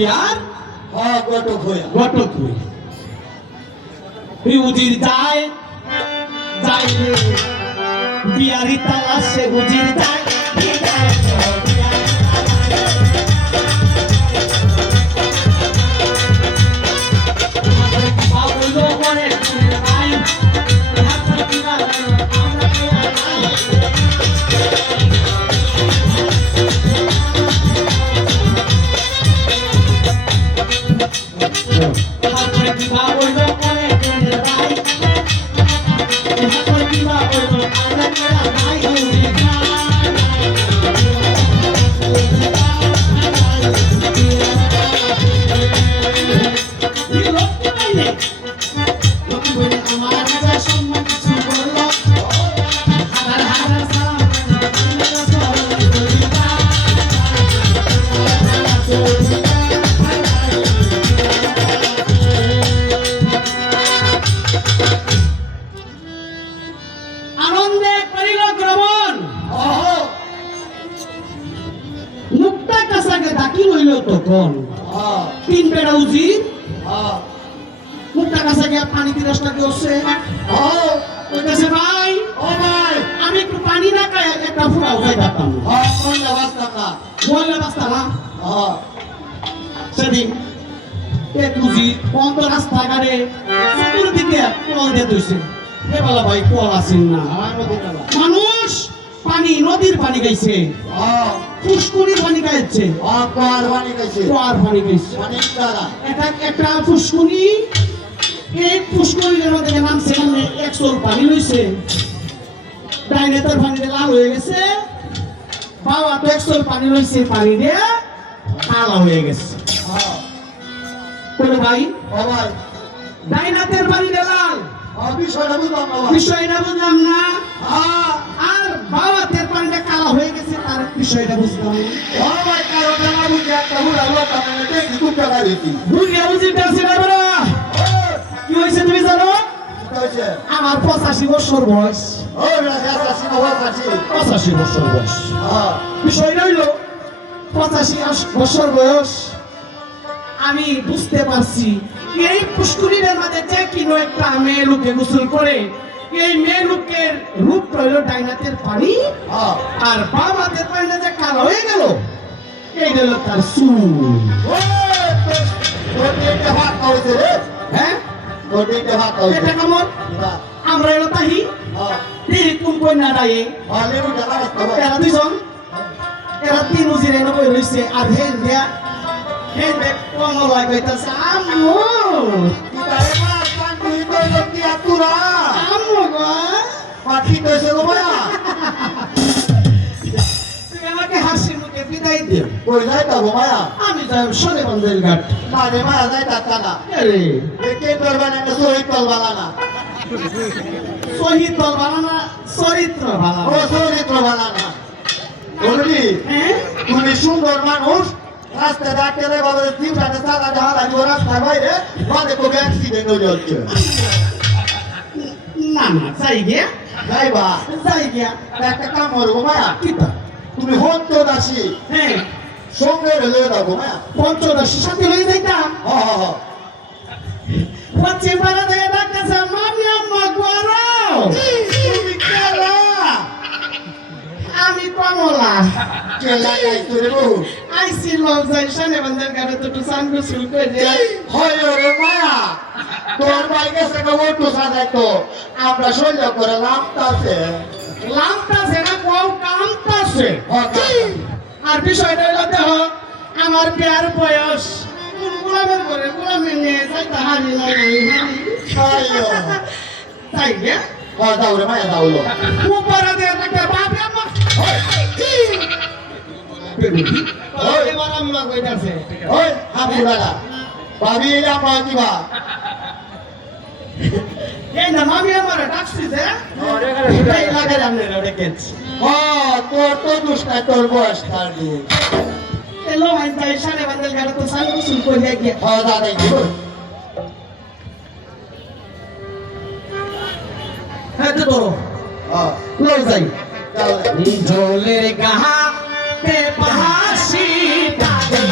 বিয়ার ঘটক হয়ে উজির যায় যায় বিয়ারি তালাশে উজির যায় তখন তিন বেড়া উজির মুখটা কাছে গিয়ে পানি তিরসটা কি হচ্ছে কইতেছে ভাই আমি একটু পানি না খাই একটা ফুটা উঠাই পারতাম মহিলা বাস্তা না সেদিন এক উজির বন্ধ রাস্তাঘাটে চতুর দিকে কল দিয়ে দইছে এবেলা ভাই কল আসেন না মানুষ পানি নদীর পানি গাইছে পুষ্করির পানি গাইছে কুয়ার পানি গাইছে একটা পুষ্করি এই পুষ্করির মধ্যে নামছে নামে 100 পানি লইছে ডাইনেটার পানিতে লাল হয়ে গেছে বাবা তো 100 পানি লইছে পানি দিয়ে কালা হয়ে গেছে বলে ভাই ডাইনাতের পানি দিয়ে লাল বিষয়টা বুঝলাম না আর বাবাতের পানিটা কালা হয়ে গেছে তার বিষয়টা বুঝলাম কি হয়েছে তুমি জানো আমার 85 বছর বয়স 85 বছর বয়স বিষয়টা হইল 85 বছর বয়স আমি বুঝতে পারছি এই পুষ্করির মধ্যে যে কিনো একটা মেয়ে লোকে গোসল করে এই মেয়ে লোকের রূপ হইল ডাইনাতের পানি আর বাবাদের পানিটা যে কালো হয়ে গেল এই হলো তার চুল হ্যাঁ এটা কেমন আমরা এলো তাহি কোন কন্যা ডায়ে এরা দুজন এরা তিন উজির এনে বই রয়েছে আর হেন দেয়া হেন দেখ কমল লাগাইতেছে আম্মু আম্মু গো পাখি কইছে গো মায়া তুমি আমাকে হাসি মুখে বিদায় দিও কই যাই তা গো মায়া আমি যাই সরে বন্ধের ঘাট মানে মায়া যাই তা না আরে কে করবেন একটা শহীদ তল বানানা শহীদ তল বানানা চরিত্র বানানা ও চরিত্র বানানা বলবি তুমি সুন্দর মানুষ রাস্তায় ডাক্তার বাবা তিন রাতে সাদা ঢালা দিব রাস্তার বাইরে বাদে কোনো অ্যাক্সিডেন্ট হয়ে যাচ্ছে না না যাই গিয়া যাইবা যাই গিয়া একটা কাম করবো মায়া কিতা তুমি হন্তদাসী হ্যাঁ সঙ্গে রেলে যাবো মায়া পঞ্চদশী সাথে লই যাইতাম হ পশ্চিম পাড়া থেকে ডাকতেছে মামি আম্মা গোয়ারো তুমি কেলা আমি কমলা কেলা গাইছো রে বউ আইসি লোক যাই সানে বন্ধের ঘাটে তো একটু সান গোসল করে হয় রে মায়া তোর ভাই গেছে ওটু সাজাইতো আমরা সহ্য করে লামতাছে না কও কামতাছে আর বিষয়টা হলো দেখো আমার বিয়ার বয়স কোন গোলামের করে গোলামের নিয়ে যাইতে হারি নাই তাই গে দাও রে মায়া দাও লো উপরে দিয়ে একটা বাপ আম্মা এবার আম্মা কইতাছে ওই হামুদালা ভাবি এলা পাওয়া এই না মামি আমার ডাকছি যে এই লাগাই আমনে রডে কেছ তোর তো দুষ্টাই তোর বয়স থাকবে এলো আইন তাই সারে বান্দল গাড়ি তো সাল গোসল করে গিয়ে দাদাই দিব হ্যাঁ তো ধরো লই যাই ঝোলের গাহা তে পাহাসি তাদের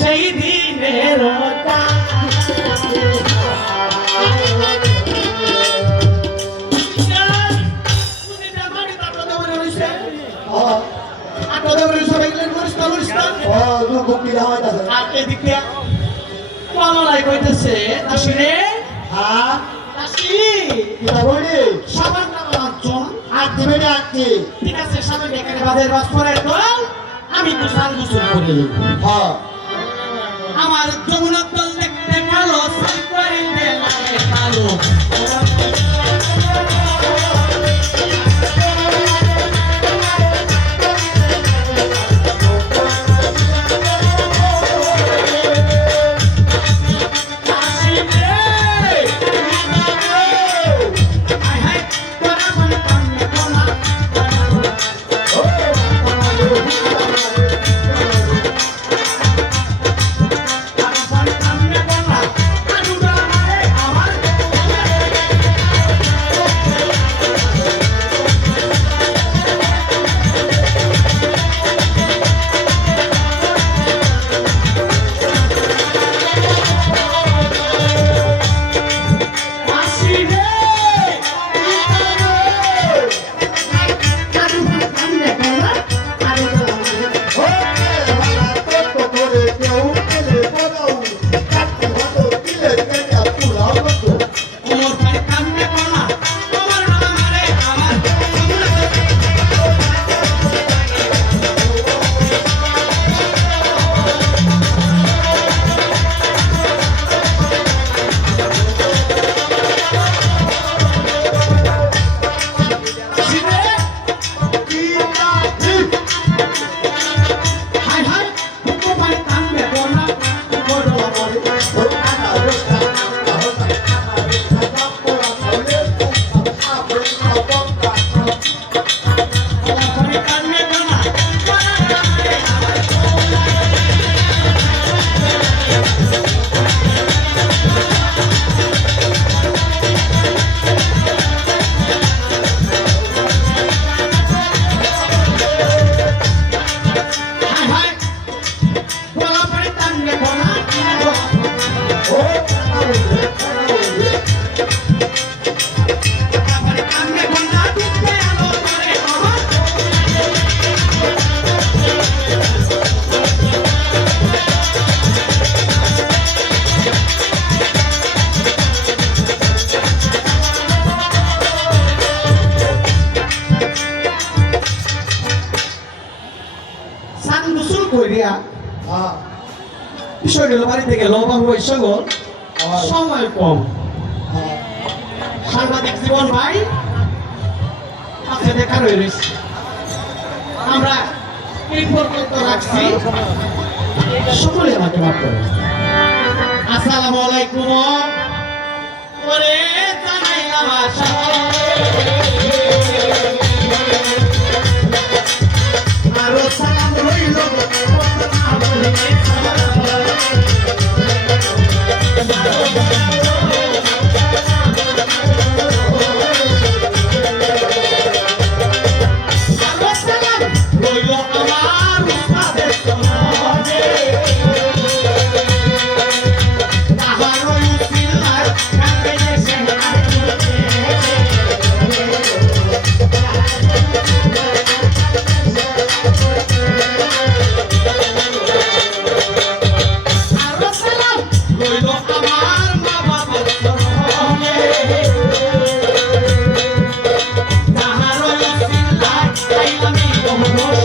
সেই দিনের কইতেছে দাসিরে হ্যাঁ দাসি কিটা বলি সবার নাম আটজন আজ দিবে না আজকে ঠিক আছে সবাই এখানে বাদের বাস করে দল আমি তো সাল গোসল করে নেব হ্যাঁ আমার যমুনার দল দেখতে কালো সাল করে দেলারে কালো হ্যাঁ বিষয় হলো বাড়ি থেকে বাবু এসে গো সময় কম হ্যাঁ সাংবাদিক জীবন ভাই কাছে দেখা রয়েছে আমরা এই পর্যন্ত রাখছি সকলে আমাকে মাফ করে আসসালামু আলাইকুম ওরে জানাইলাম আশা আরো সালাম রইল I'm